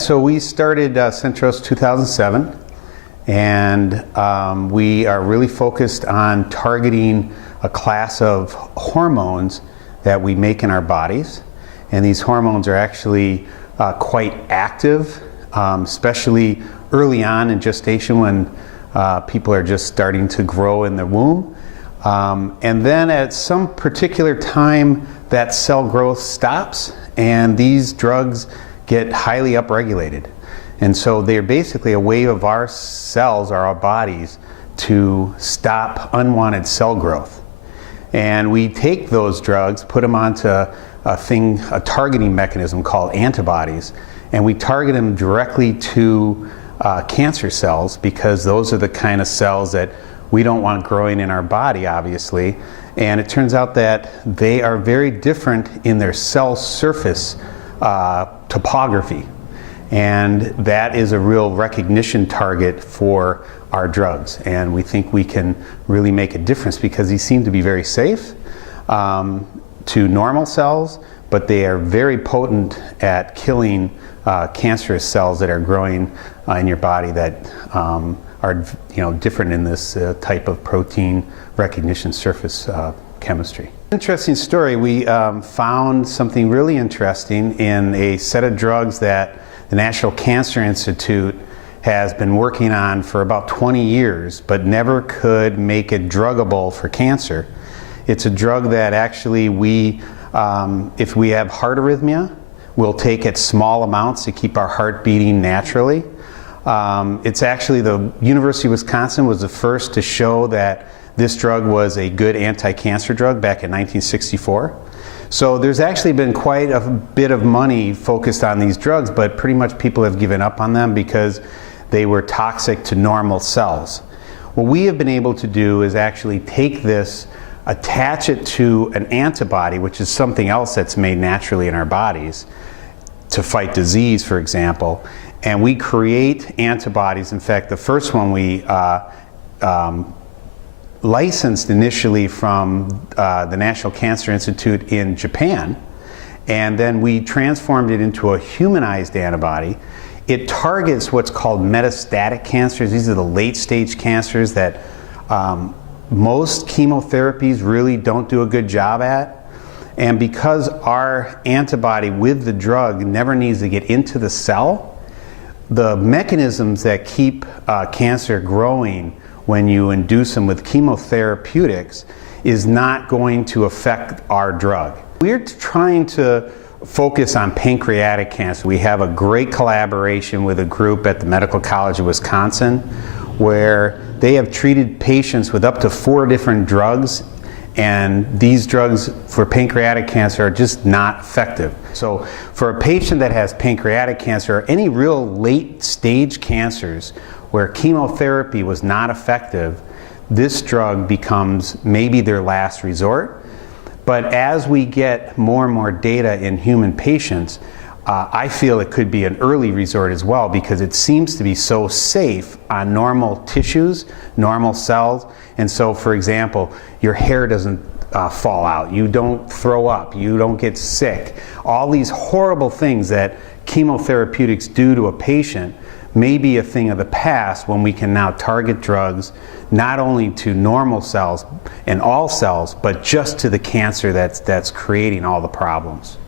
So we started Centrose 2007, and we are really focused on targeting a class of hormones that we make in our bodies. And these hormones are actually quite active, especially early on in gestation when people are just starting to grow in the womb. And then at some particular time, that cell growth stops, and these drugs get highly upregulated. And so they're basically a way of our cells, or our bodies, to stop unwanted cell growth. And we take those drugs, put them onto a targeting mechanism called antibodies, and we target them directly to cancer cells, because those are the kind of cells that we don't want growing in our body, obviously. And it turns out that they are very different in their cell surface topography. And that is a real recognition target for our drugs. And we think we can really make a difference because these seem to be very safe to normal cells, but they are very potent at killing cancerous cells that are growing in your body that are different in this type of protein recognition surface chemistry. Interesting story. We found something really interesting in a set of drugs that the National Cancer Institute has been working on for about 20 years, but never could make it druggable for cancer. It's a drug that actually if we have heart arrhythmia, we'll take it small amounts to keep our heart beating naturally. It's actually, the University of Wisconsin was the first to show that this drug was a good anti-cancer drug back in 1964. So there's actually been quite a bit of money focused on these drugs, but pretty much people have given up on them because they were toxic to normal cells. What we have been able to do is actually take this, attach it to an antibody, which is something else that's made naturally in our bodies to fight disease, for example, and we create antibodies. In fact, the first one we licensed initially from the National Cancer Institute in Japan, and then we transformed it into a humanized antibody. It targets what's called metastatic cancers. These are the late stage cancers that most chemotherapies really don't do a good job at. And because our antibody with the drug never needs to get into the cell, the mechanisms that keep cancer growing when you induce them with chemotherapeutics is not going to affect our drug. We're trying to focus on pancreatic cancer. We have a great collaboration with a group at the Medical College of Wisconsin where they have treated patients with up to 4 different drugs, and these drugs for pancreatic cancer are just not effective. So for a patient that has pancreatic cancer or any real late stage cancers where chemotherapy was not effective, this drug becomes maybe their last resort. But as we get more and more data in human patients, I feel it could be an early resort as well, because it seems to be so safe on normal tissues, normal cells. And so, for example, your hair doesn't fall out, you don't throw up, you don't get sick. All these horrible things that chemotherapeutics do to a patient may be a thing of the past when we can now target drugs not only to normal cells and all cells, but just to the cancer that's creating all the problems.